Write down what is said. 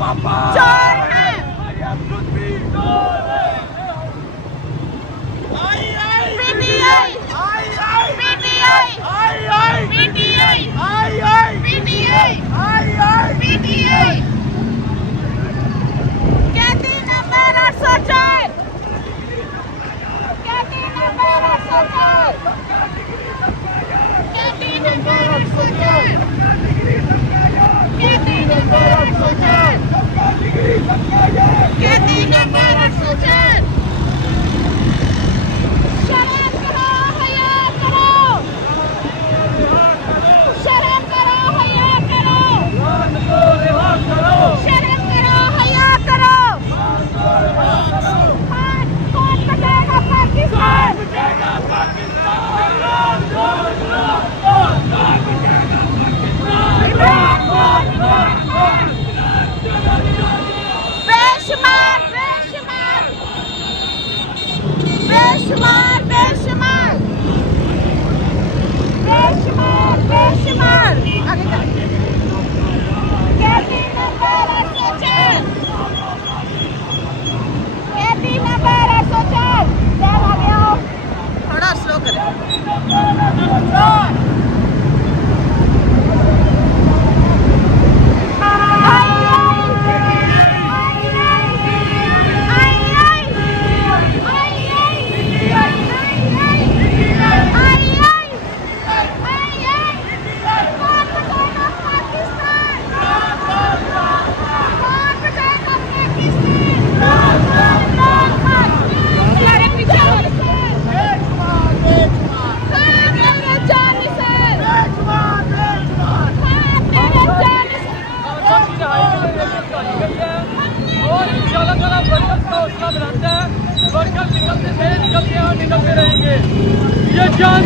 चोर है। PTI PTI PTI PTI PTI कहती नंबर 804 कहती नंबर 804 कहती नंबर 804 कहती नंबर 804 कहती नंबर 804 शर्म करो हया करो शर्म करो हया करो शर्म करो हया करो कौन बचाएगा पाकिस्तान बेशुमार बेशुमार बेशुमार बेशुमार बेशुमार बेशुमार आगे चल कहती नंबर 804 कहती नंबर 804 चल आगे आओ थोड़ा स्लो करें निकलते रहेंगे। ये जान